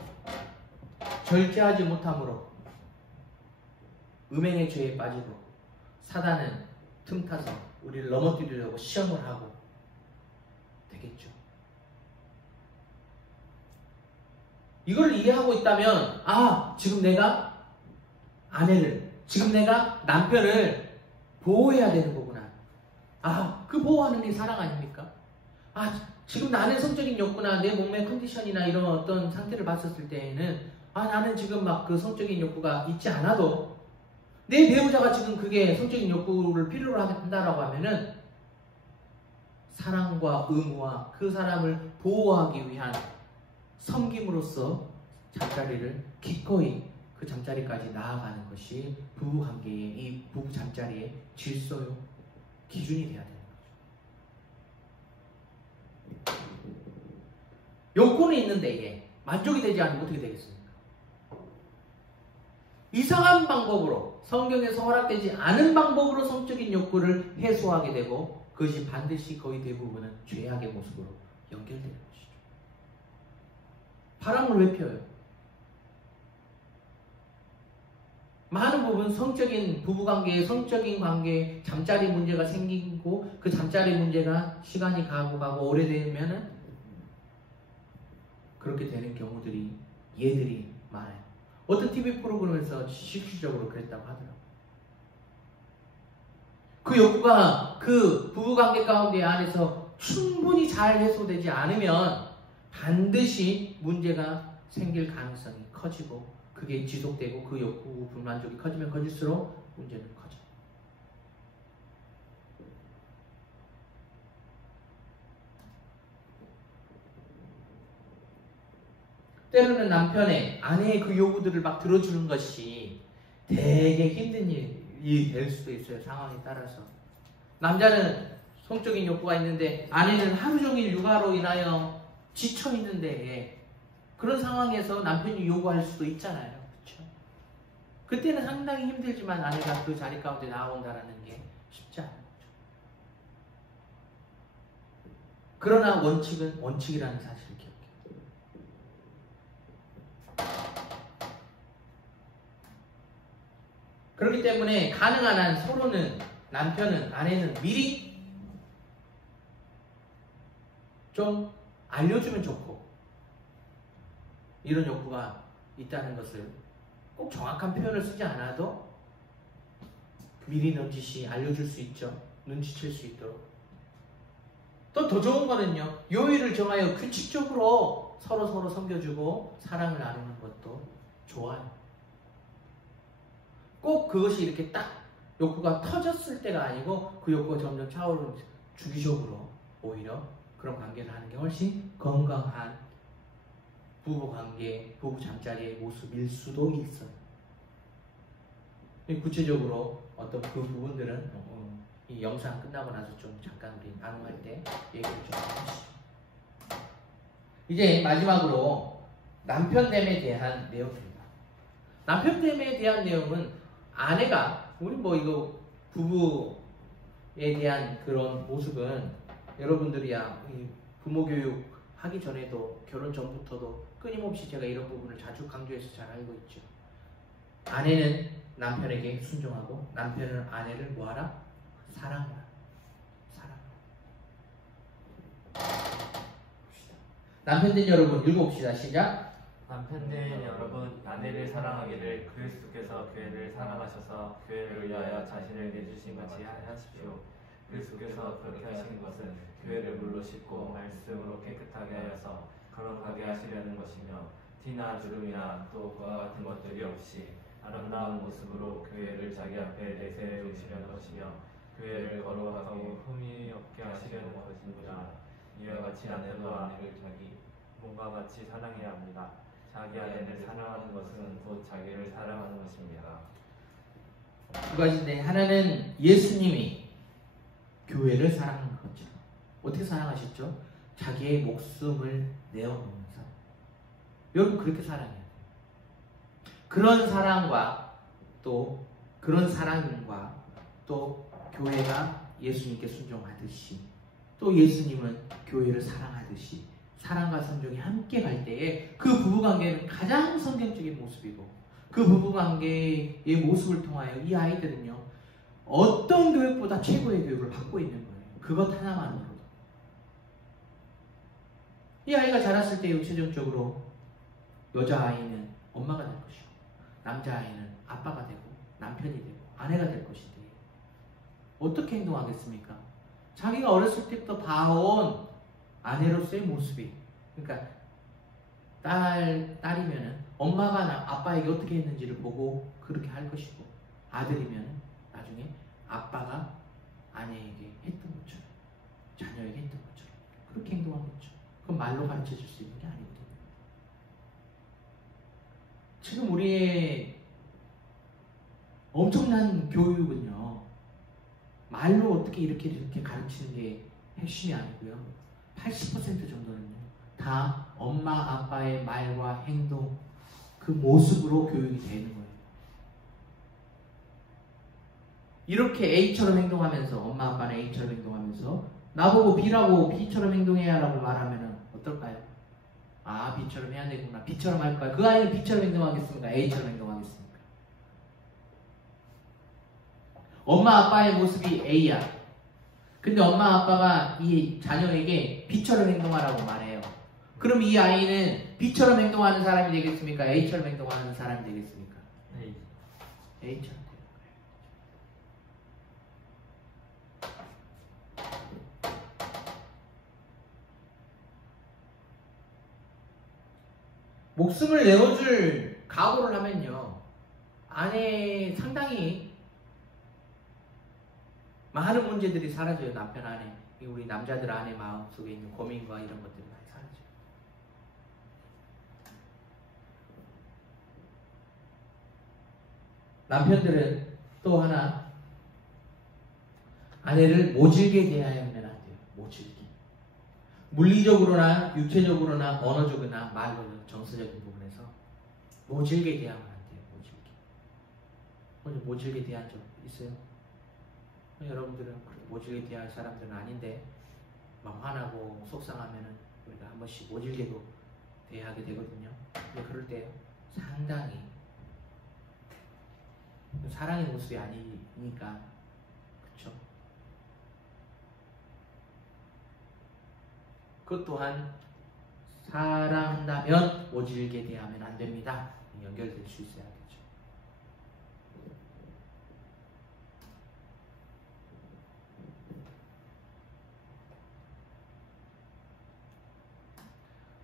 절제하지 못함으로 음행의 죄에 빠지고 사단은 틈타서 우리를 넘어뜨리려고 시험을 하고 되겠죠. 이걸 이해하고 있다면, 지금 내가 아내를, 지금 내가 남편을 보호해야 되는 거구나. 그 보호하는 게 사랑 아닙니까? 지금 나는 성적인 욕구나 내 몸의 컨디션이나 이런 어떤 상태를 봤었을 때에는 나는 지금 막 그 성적인 욕구가 있지 않아도 내 배우자가 지금 그게 성적인 욕구를 필요로 한다라고 하면은 사랑과 의무와 그 사람을 보호하기 위한 섬김으로써 잠자리를 기꺼이 그 잠자리까지 나아가는 것이 부부관계의, 이 부부 잠자리의 질서요, 기준이 돼야 되는 거죠. 욕구는 있는데 이게 만족이 되지 않으면 어떻게 되겠습니까? 이상한 방법으로, 성경에서 허락되지 않은 방법으로 성적인 욕구를 해소하게 되고 그것이 반드시 거의 대부분은 죄악의 모습으로 연결되는 것이죠. 바람을 왜 펴요? 많은 부분 성적인 부부관계에, 성적인 관계에 잠자리 문제가 생기고 그 잠자리 문제가 시간이 가고 오래되면은 그렇게 되는 경우들이, 예들이 많아요. 어떤 TV 프로그램에서 실질적으로 그랬다고 하더라고요. 그 욕구가 그 부부관계 가운데 안에서 충분히 잘 해소되지 않으면 반드시 문제가 생길 가능성이 커지고 그게 지속되고 그 욕구 불만족이 커지면 커질수록 문제는 커져요. 때로는 남편의, 아내의 그 요구들을 막 들어주는 것이 되게 힘든 일이 될 수도 있어요. 상황에 따라서. 남자는 성적인 욕구가 있는데 아내는 하루 종일 육아로 인하여 지쳐 있는데 그런 상황에서 남편이 요구할 수도 있잖아요. 그렇죠? 그때는 상당히 힘들지만 아내가 그 자리 가운데 나온다는 게 쉽지 않아요. 그러나 원칙은 원칙이라는 사실을 기억해요. 그렇기 때문에 가능한 한 서로는, 남편은, 아내는 미리 좀 알려주면 좋고, 이런 욕구가 있다는 것을 꼭 정확한 표현을 쓰지 않아도 미리 넌지시 알려줄 수 있죠. 눈치챌 수 있도록. 또 더 좋은 거는요, 요일을 정하여 규칙적으로 서로 섬겨주고 사랑을 나누는 것도 좋아요. 꼭 그것이 이렇게 딱 욕구가 터졌을 때가 아니고 그 욕구가 점점 차오르는 주기적으로 오히려 그런 관계를 하는 게 훨씬 건강한 부부관계, 부부 잠자리의 모습일 수도 있어요. 구체적으로 어떤 그 부분들은 이 영상 끝나고 나서 좀 잠깐 우리 나눔할 때 얘기를 좀 해주시죠. 이제 마지막으로 남편됨에 대한 내용입니다. 남편됨에 대한 내용은 아내가, 우리 뭐 이거 부부에 대한 그런 모습은 여러분들이야 부모 교육 하기 전에도 결혼 전부터도 끊임없이 제가 이런 부분을 자주 강조해서 잘 알고 있죠. 아내는 남편에게 순종하고 남편은 아내를 뭐하라? 사랑하라. 남편된 여러분 읽어봅시다. 시작. 남편된 여러분, 아내를 사랑하기를 그리스도께서 교회를 사랑하셔서 교회를 위하여 자신을 내주신 같이 하십시오. 그리스도께서 그렇게 하신 것은 교회를 물로 씻고 말씀으로 깨끗하게 하여서 거룩하게 하시려는 것이며 티나 주름이나 또 그와 같은 것들이 없이 아름다운 모습으로 교회를 자기 앞에 내세우시려는 것이며 교회를 거룩하고 흠이 없게 하시려는 것입니다. 이와 같이 남편도 아내를 자기 몸과 같이 사랑해야 합니다. 자기 아내를 사랑하는 것은 곧 자기를 사랑하는 것입니다. 두 가지인데, 하나는 예수님이 교회를 사랑하는 거죠. 어떻게 사랑하셨죠? 자기의 목숨을 내어놓으면서. 여러분 그렇게 사랑해야 돼요. 그런 사랑과 또 교회가 예수님께 순종하듯이, 또 예수님은 교회를 사랑하듯이 사랑과 순종이 함께 갈 때에 그 부부관계는 가장 성경적인 모습이고, 그 부부관계의 모습을 통하여 이 아이들은요 어떤 교육보다 최고의 교육을 받고 있는 거예요. 그것 하나만으로도. 이 아이가 자랐을 때 육체적으로 여자아이는 엄마가 될 것이고 남자아이는 아빠가 되고 남편이 되고 아내가 될 것인데 어떻게 행동하겠습니까? 자기가 어렸을 때부터 봐온 아내로서의 모습이, 그러니까 딸이면은 엄마가 아빠에게 어떻게 했는지를 보고 그렇게 할 것이고, 아들이면 나중에 아빠가 아내에게 했던 것처럼, 자녀에게 했던 것처럼 그렇게 행동하겠죠. 그건 말로 가르쳐 줄 수 있는 게 아니거든요. 지금 우리의 엄청난 교육은요, 말로 어떻게 이렇게 가르치는 게 핵심이 아니고요. 80% 정도는요, 다 엄마 아빠의 말과 행동, 그 모습으로 교육이 되는 거예요. 이렇게 A처럼 행동하면서, 엄마 아빠는 A처럼 행동하면서 나보고 B라고 B처럼 행동해야 라고 말하면 어떨까요? 아, B처럼 해야 되구나. B처럼 할 거야. 그 아이는 B처럼 행동하겠습니까? A처럼 행동하겠습니까? 엄마 아빠의 모습이 A야. 근데 엄마 아빠가 이 자녀에게 B처럼 행동하라고 말해요. 그럼 이 아이는 B처럼 행동하는 사람이 되겠습니까? A처럼 행동하는 사람이 되겠습니까? A처럼 되는 거예요. 목숨을 내어줄 각오를 하면요, 아내 상당히 많은 문제들이 사라져요. 남편 안에, 우리 남자들 안에 마음속에 있는 고민과 이런 것들이 많이 사라져요. 남편들은 또 하나 아내를 모질게 대하면 안 돼요. 모질게. 물리적으로나 육체적으로나 언어적으로나 말로나 정서적인 부분에서 모질게 대하면 안 돼요. 모질게. 오늘 모질게 대한 적 있어요? 여러분들은 모질게 대할 사람들은 아닌데 막 화나고 속상하면은 우리가 한 번씩 모질게도 대하게 되거든요. 근데 그럴 때 상당히 사랑의 모습이 아니니까, 그쵸? 그것 또한 사랑한다면 모질게 대하면 안 됩니다. 연결될 수 있어야 되죠.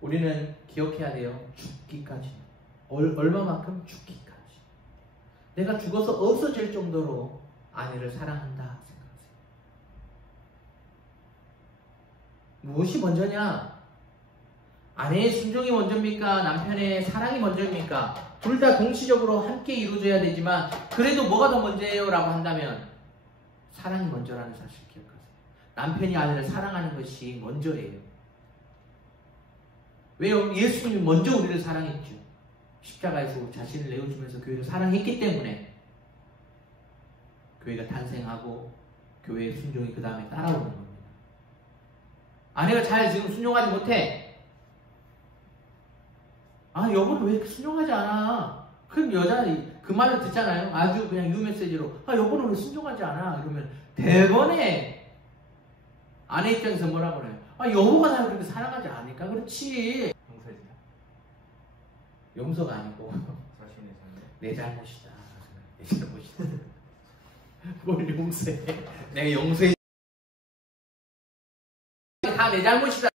우리는 기억해야 돼요. 죽기까지. 얼마만큼? 죽기까지. 내가 죽어서 없어질 정도로 아내를 사랑한다 생각하세요. 무엇이 먼저냐? 아내의 순종이 먼저입니까? 남편의 사랑이 먼저입니까? 둘 다 동시적으로 함께 이루어져야 되지만 그래도 뭐가 더 먼저예요? 라고 한다면 사랑이 먼저라는 사실 기억하세요. 남편이 아내를 사랑하는 것이 먼저예요. 왜요? 예수님이 먼저 우리를 사랑했죠. 십자가에서 자신을 내어주면서 교회를 사랑했기 때문에 교회가 탄생하고 교회의 순종이 그 다음에 따라오는 겁니다. 아내가 잘 지금 순종하지 못해. 아, 여보는 왜 이렇게 순종하지 않아? 그럼 여자 그 말을 듣잖아요. 아주 그냥 유메시지로. 아, 여보는 왜 순종하지 않아? 그러면 대번에 아내 입장에서 뭐라 그래요? 아, 여보가 나를 그렇게 사랑하지 않으니까 그렇지. 용서해주자. 용서가 아니고 자신의 잘못. 내 잘못이다. 내 잘못이다. 뭘 용서해? 내가 용서해. 다 내 잘못이다.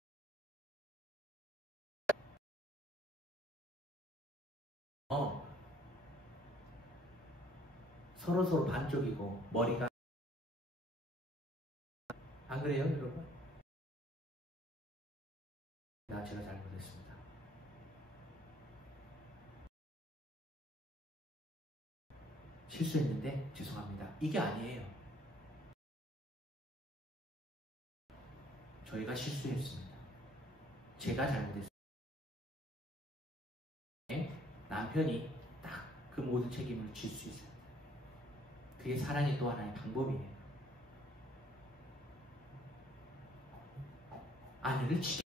서로 반쪽이고 머리가 안 그래요, 여러분? 제가 잘못했습니다. 실수했는데 죄송합니다. 이게 아니에요. 저희가 실수했습니다. 제가 잘못했습니다. 남편이 딱 그 모든 책임을 질 수 있어요. 그게 사랑의 또 하나의 방법이에요. 아내를 지켜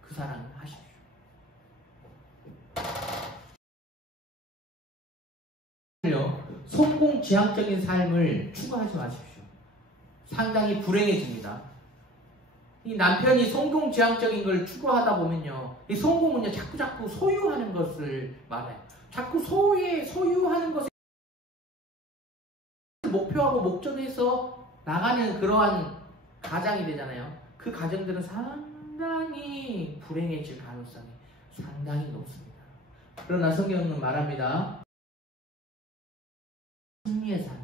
그 사랑을 하십시오. 성공지향적인 삶을 추구하지 마십시오. 상당히 불행해집니다. 이 남편이 성공지향적인 걸 추구하다 보면요, 이 성공은요 자꾸 소유하는 것을 말해요. 자꾸 소유하는 것을 목표하고 목적에서 나가는 그러한 가장이 되잖아요. 그 가정들은 상당히 불행해질 가능성이 상당히 높습니다. 그러나 성경은 말합니다. 승리의 삶.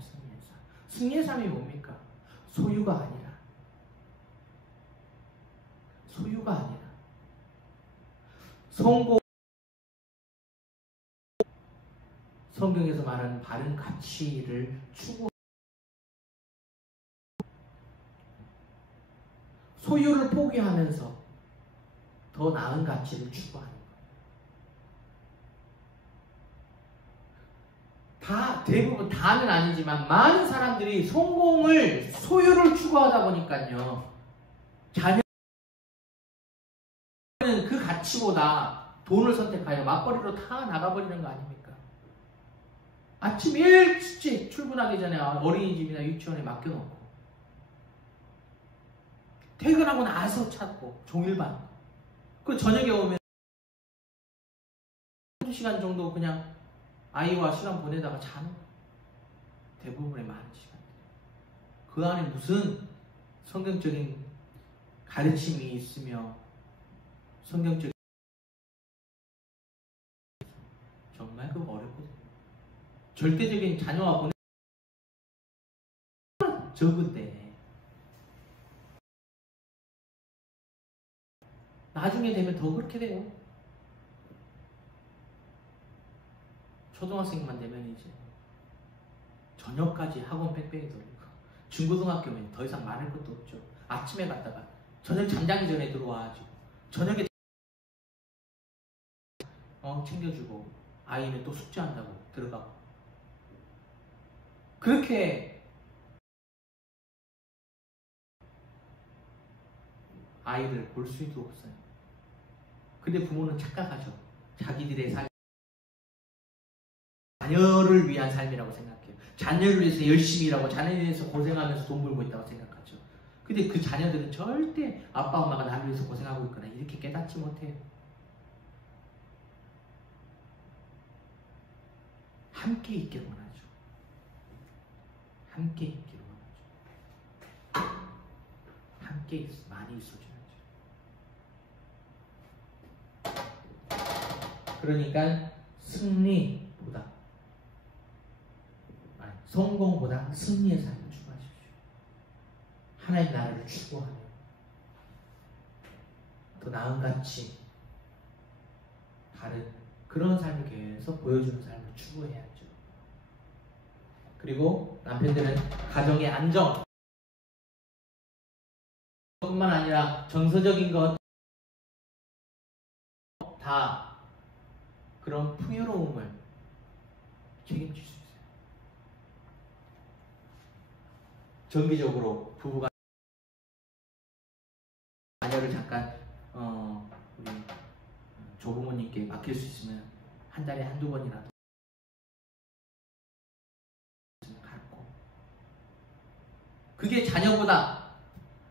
승리의 삶이 뭡니까? 소유가 아니라 성공. 성경에서 말하는 바른 가치를 추구. 소유를 포기하면서 더 나은 가치를 추구하는 거예요. 대부분 다는 아니지만 많은 사람들이 성공을, 소유를 추구하다 보니까요, 자녀는 그 가치보다 돈을 선택하여 맞벌이로 다 나가버리는 거 아닙니까? 아침 일찍 출근하기 전에 어린이집이나 유치원에 맡겨놓고 퇴근하고 나서 찾고 종일반. 그 저녁에 오면 1시간 정도 그냥 아이와 시간 보내다가 자는 거예요. 대부분의 많은 시간들. 그 안에 무슨 성경적인 가르침이 있으며 성경적인 정말 그거 어렵거든요. 절대적인 자녀와 보내 적은데 나중에 되면 더 그렇게 돼요. 초등학생만 되면 이제 저녁까지 학원 빽빽이 돌리고, 중고등학교면 더 이상 말할 것도 없죠. 아침에 갔다가 저녁 잠자기 전에 들어와가지고 저녁에 챙겨주고, 아이는 또 숙제한다고 들어가고, 그렇게 아이를 볼 수도 없어요. 근데 부모는 착각하죠. 자기들의 삶, 자녀를 위한 삶이라고 생각해요. 자녀를 위해서 열심히 일하고 자녀를 위해서 고생하면서 돈 벌고 있다고 생각하죠. 근데 그 자녀들은 절대 아빠 엄마가 나를 위해서 고생하고 있거나 이렇게 깨닫지 못해요. 함께 있기를 원하죠. 함께 있기를 원하죠. 함께 많이 있어줘야죠. 그러니까 승리보다, 성공보다 승리의 삶을 추구하십시오. 하나님 나라를 추구하며 더 나은 가치, 다른 그런 삶을 계속 보여주는 삶을 추구해야죠. 그리고 남편들은 가정의 안정 뿐만 아니라 정서적인 것 다 그런 풍요로움을 책임질 수 있어요. 정기적으로 부부가 자녀를 잠깐 우리 조부모님께 맡길 수 있으면 한 달에 한두 번이라도 갖고, 그게 자녀보다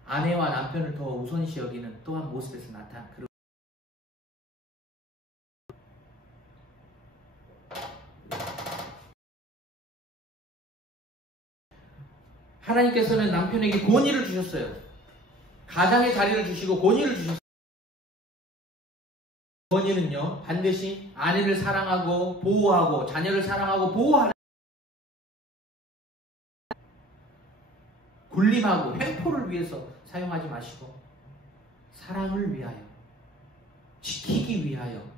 아내와 남편을 더 우선시 여기는 또한 모습에서 나타난 그런, 하나님께서는 남편에게 권위를 주셨어요. 가장의 자리를 주시고 권위를 주셨어요. 권위는요, 반드시 아내를 사랑하고 보호하고 자녀를 사랑하고 보호하는, 군림하고 횡포를 위해서 사용하지 마시고 사랑을 위하여, 지키기 위하여,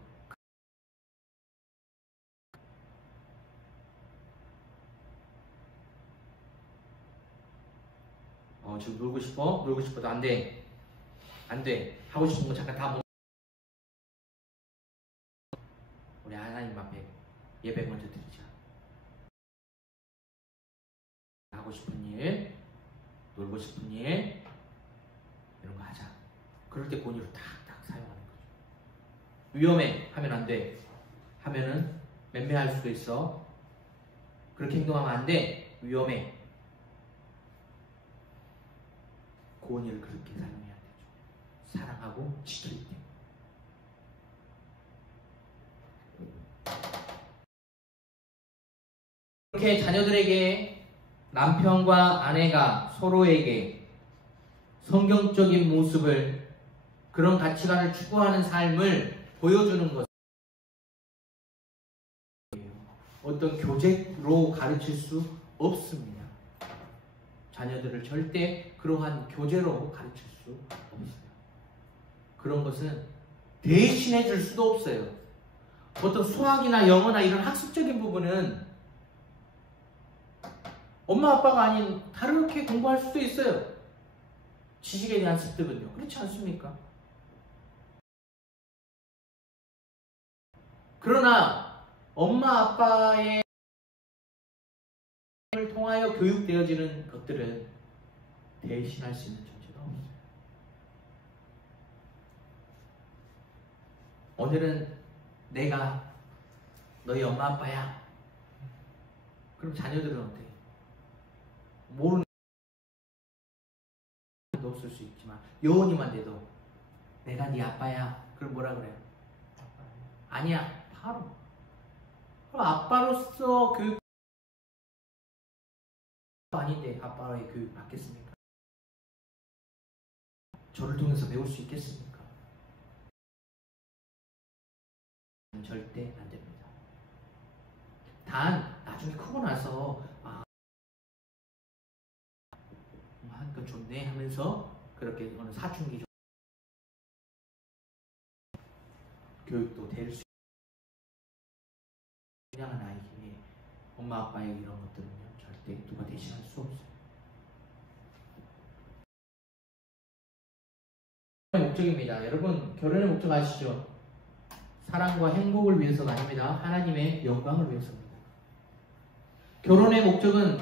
지금 놀고 싶어도 안 돼. 하고 싶은 거 잠깐 다 우리 하나님 앞에 예배 먼저 드리자. 하고 싶은 일, 놀고 싶은 일, 이런 거 하자. 그럴 때 권위로 탁탁 사용하는 거죠. 위험해 하면 안 돼. 하면은 맴매할 수도 있어. 그렇게 행동하면 안 돼. 위험해. 권위를 그렇게 사용해야 되죠. 사랑하고 지킬 때. 이렇게 자녀들에게 남편과 아내가 서로에게 성경적인 모습을, 그런 가치관을 추구하는 삶을 보여주는 것, 어떤 교재로 가르칠 수 없습니다. 자녀들을 절대 그러한 교재로 가르칠 수 없어요. 그런 것은 대신해 줄 수도 없어요. 어떤 수학이나 영어나 이런 학습적인 부분은 엄마 아빠가 아닌 다르게 공부할 수도 있어요. 지식에 대한 습득은요. 그렇지 않습니까? 그러나 엄마 아빠의 을 통하여 교육되어지는 것들은 대신할 수 있는 존재가 없어요. 오늘은 내가 너희 엄마 아빠야. 그럼 자녀들은 어때? 모르는 도 없을 수 있지만 여원이만 돼도 내가 네 아빠야. 그럼 뭐라 그래요? 아니야. 바로. 그럼 아빠로서 교육 아닌데 아빠의 교육 받겠습니까? 저를 통해서 배울 수 있겠습니까? 절대 안 됩니다. 단 나중에 크고 나서 하니까 좋네 하면서 그렇게 어느 사춘기 교육도 될 수 사랑하는 아이에게 엄마 아빠에게 이런 것들은요 절대 누가 대신할 수 없어요. 목적입니다. 여러분 결혼의 목적 아시죠? 사랑과 행복을 위해서가 아닙니다. 하나님의 영광을 위해서입니다. 결혼의 목적은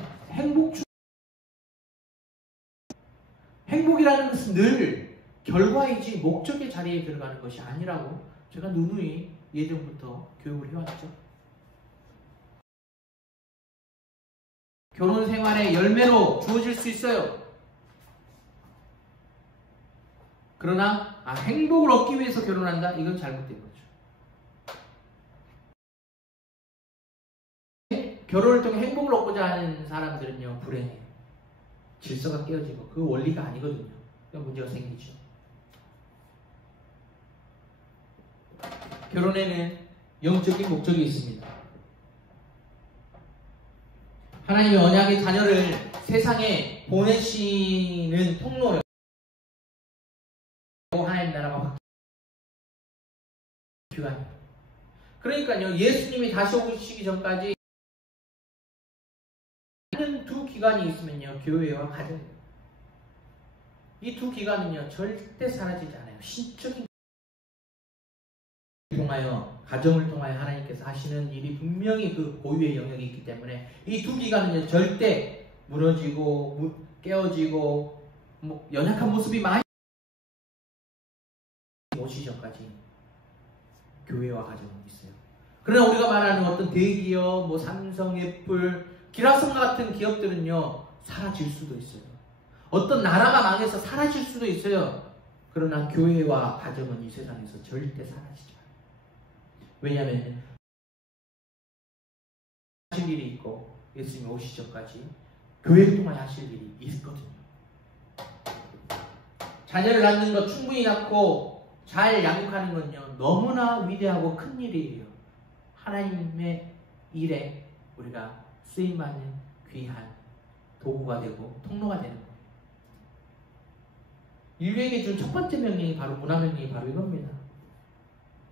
행복이라는 것은 늘 결과이지 목적의 자리에 들어가는 것이 아니라고 제가 누누이 예전부터 교육을 해왔죠. 결혼 생활의 열매로 주어질 수 있어요. 그러나 행복을 얻기 위해서 결혼한다? 이건 잘못된 거죠. 결혼을 통해 행복을 얻고자 하는 사람들은요 불행해요. 질서가 깨어지고 그 원리가 아니거든요. 그러니까 문제가 생기죠. 결혼에는 영적인 목적이 있습니다. 하나님의 언약의 자녀를 세상에 보내시는 통로요. 하나님 나라가 기간이에요. 그러니까요 예수님이 다시 오시기 전까지 두 기간이 있으면요 교회와 가정이에요. 이 두 기간은요 절대 사라지지 않아요. 신적인 통하여 가정을 통하여 하나님께서 하시는 일이 분명히 그 고유의 영역이 있기 때문에 이 두 기간은요 절대 무너지고 깨어지고 연약한 모습이 많이 오시기 전까지 교회와 가정은 있어요. 그러나 우리가 말하는 어떤 대기업, 삼성, 애플, 기라성과 같은 기업들은요 사라질 수도 있어요. 어떤 나라가 망해서 사라질 수도 있어요. 그러나 교회와 가정은 이 세상에서 절대 사라지지 않아요. 왜냐하면 하실 일이 있고 예수님이 오시기 전까지 교회를 통해 하실 일이 있거든요. 자녀를 낳는 것 충분히 낳고 잘 양육하는 건요 너무나 위대하고 큰 일이에요. 하나님의 일에 우리가 쓰임받는 귀한 도구가 되고 통로가 되는 거예요. 인류에게 준 첫 번째 명령이 바로 문화명령이 바로 이겁니다.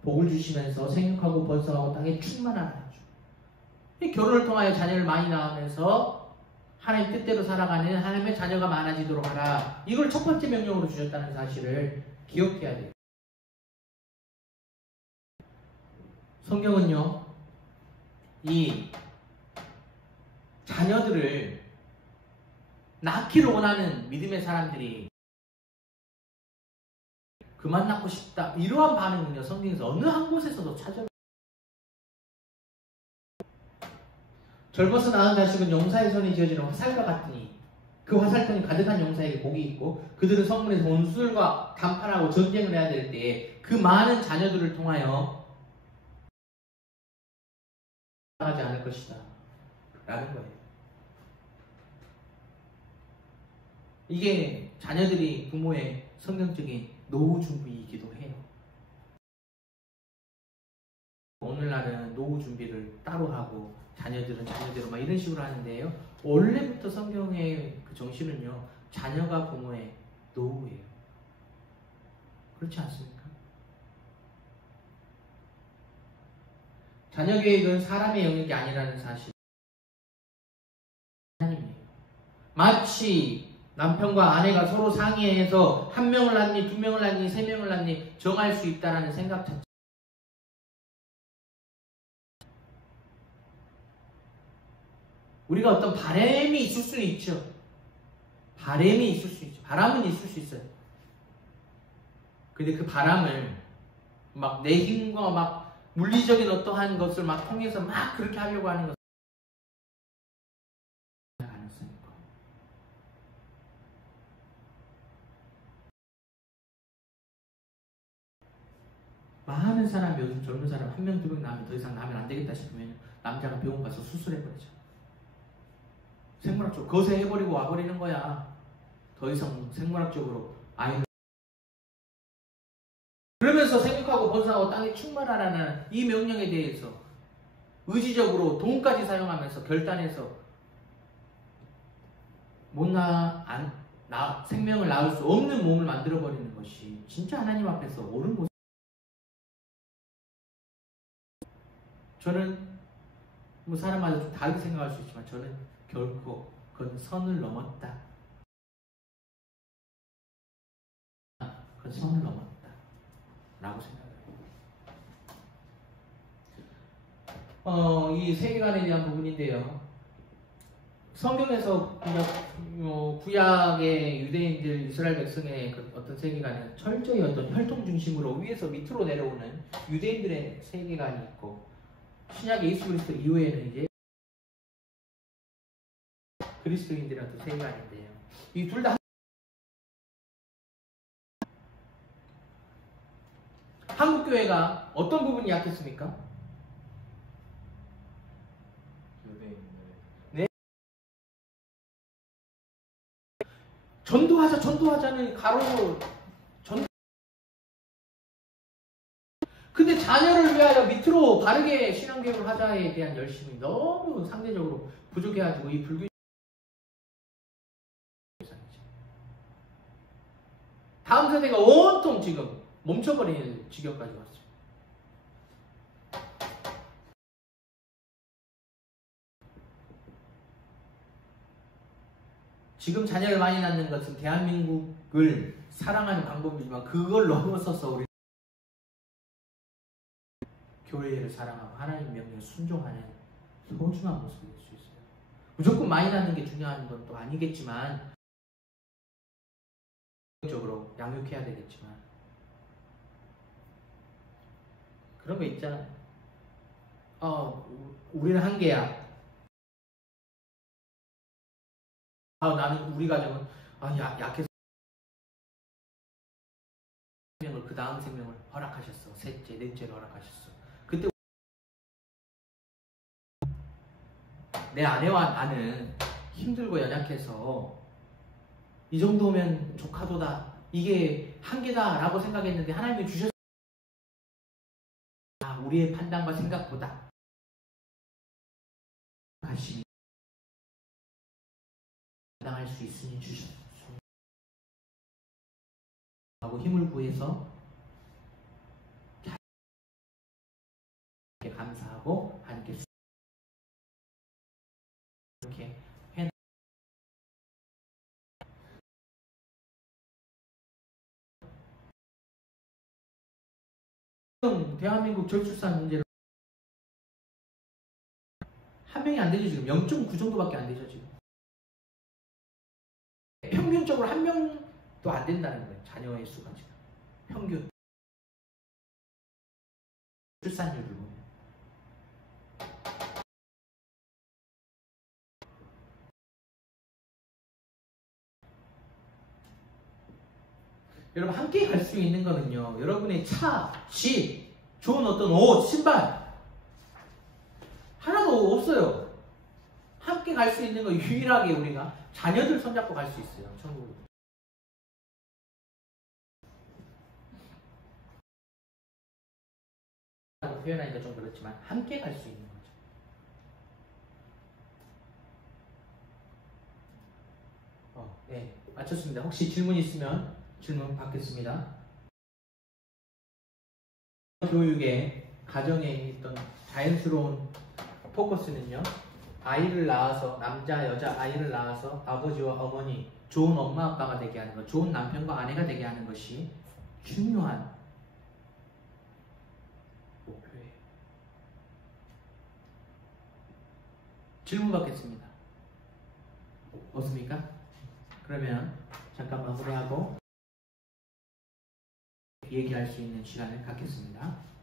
복을 주시면서 생육하고 번성하고 땅에 충만하라 하죠. 결혼을 통하여 자녀를 많이 낳으면서 하나님 뜻대로 살아가는 하나님의 자녀가 많아지도록 하라. 이걸 첫 번째 명령으로 주셨다는 사실을 기억해야 돼요. 성경은요 이 자녀들을 낳기를 원하는 믿음의 사람들이 그만 낳고 싶다 이러한 반응은요 성경에서 어느 한 곳에서도 찾아요. 젊어서 낳은 자식은 용사의 손이 지어지는 화살과 같으니 그 화살통이 가득한 용사에게 복이 있고 그들은 성문에서 원수들과 간판하고 전쟁을 해야 될 때에 그 많은 자녀들을 통하여 하지 않을 것이다 라는 거예요. 이게 자녀들이 부모의 성경적인 노후 준비이기도 해요. 오늘날은 노후 준비를 따로 하고 자녀들은 자녀대로 막 이런 식으로 하는데요. 원래부터 성경의 그 정신은요 자녀가 부모의 노후예요. 그렇지 않습니까? 자녀 계획은 사람의 영역이 아니라는 사실. 하나님이에요. 마치 남편과 아내가 서로 상의해서 한 명을 낳니, 두 명을 낳니, 세 명을 낳니 정할 수 있다는 생각 자체. 우리가 어떤 바람이 있을 수는 있죠. 바람이 있을 수 있죠. 바람은 있을 수 있어요. 근데 그 바람을 막 내 힘과 막 물리적인 어떠한 것을 막 통해서 막 그렇게 하려고 하는 것. 많은 사람, 요즘 젊은 사람 한 명, 두 명 나면 더 이상 나면 안 되겠다 싶으면 남자가 병원 가서 수술해버리죠. 생물학적으로 거세 해버리고 와버리는 거야. 더 이상 생물학적으로 아이를. 그러면서 생육하고 번성하고 땅에 충만하라는 이 명령에 대해서 의지적으로 돈까지 사용하면서 결단해서 생명을 낳을 수 없는 몸을 만들어버리는 것이 진짜 하나님 앞에서 옳은 모습. 저는 뭐 사람마다 좀 다르게 생각할 수 있지만 저는 결코 그건 선을 넘었다. 그건 선을 넘었다. 라고 생각해요. 이 세계관에 대한 부분인데요. 성경에서 구약의 유대인들, 이스라엘 백성의 그 어떤 세계관은 철저히 어떤 혈통 중심으로 위에서 밑으로 내려오는 유대인들의 세계관이 있고, 신약의 예수 그리스도 이후에는 이제 그리스도인들의 어떤 세계관인데요. 이 둘 다 한국 교회가 어떤 부분이 약했습니까? 네. 전도하자는 가로로 근데 자녀를 위하여 밑으로 바르게 신앙교육을 하자에 대한 열심이 너무 상대적으로 부족해가지고 이 불교 다음 세대가 온통 지금 멈춰버리는 지경까지 왔어요. 지금 자녀를 많이 낳는 것은 대한민국을 사랑하는 방법이지만 그걸 넘어서서 우리 교회를 사랑하고 하나님 명령에 순종하는 소중한 모습이 될 수 있어요. 무조건 많이 낳는 게 중요한 건 또 아니겠지만 적으로 양육해야 되겠지만 그런 거 있잖아요. 우리는 한계야. 나는 우리 가정은 약해서 생명을 그 다음 생명을 허락하셨어. 셋째, 넷째를 허락하셨어. 그때 내 아내와 나는 힘들고 연약해서 이 정도면 조카도다. 이게 한계다라고 생각했는데 하나님이 주셨어. 우리의 판단과 생각보다 하시니 감당할 수 있으니 주셨어. 하고 힘을 구해서 감사하고 함께 이렇게 해. 대한민국 저출산 문제로 한 명이 안 되죠. 지금 0.9 정도밖에 안 되죠. 지금 평균적으로 한 명도 안 된다는 거예요. 자녀의 수가 지금 평균 출산율을 보면. 여러분 함께 갈 수 있는 거는요. 여러분의 차, 집, 좋은 어떤 옷, 신발 하나도 없어요. 함께 갈 수 있는 거 유일하게 우리가 자녀들 손잡고 갈 수 있어요. 천국으로. 표현하니까 좀 그렇지만 함께 갈 수 있는 거죠. 네, 마쳤습니다. 혹시 질문 있으면 질문 받겠습니다. 교육의 가정에 있던 자연스러운 포커스는요. 아이를 낳아서 남자 여자 아이를 낳아서 아버지와 어머니 좋은 엄마 아빠가 되게 하는 것, 좋은 남편과 아내가 되게 하는 것이 중요한 목표예요. 질문 받겠습니다. 없습니까? 그러면 잠깐 마무리하고 얘기할 수 있는 시간을 갖겠습니다.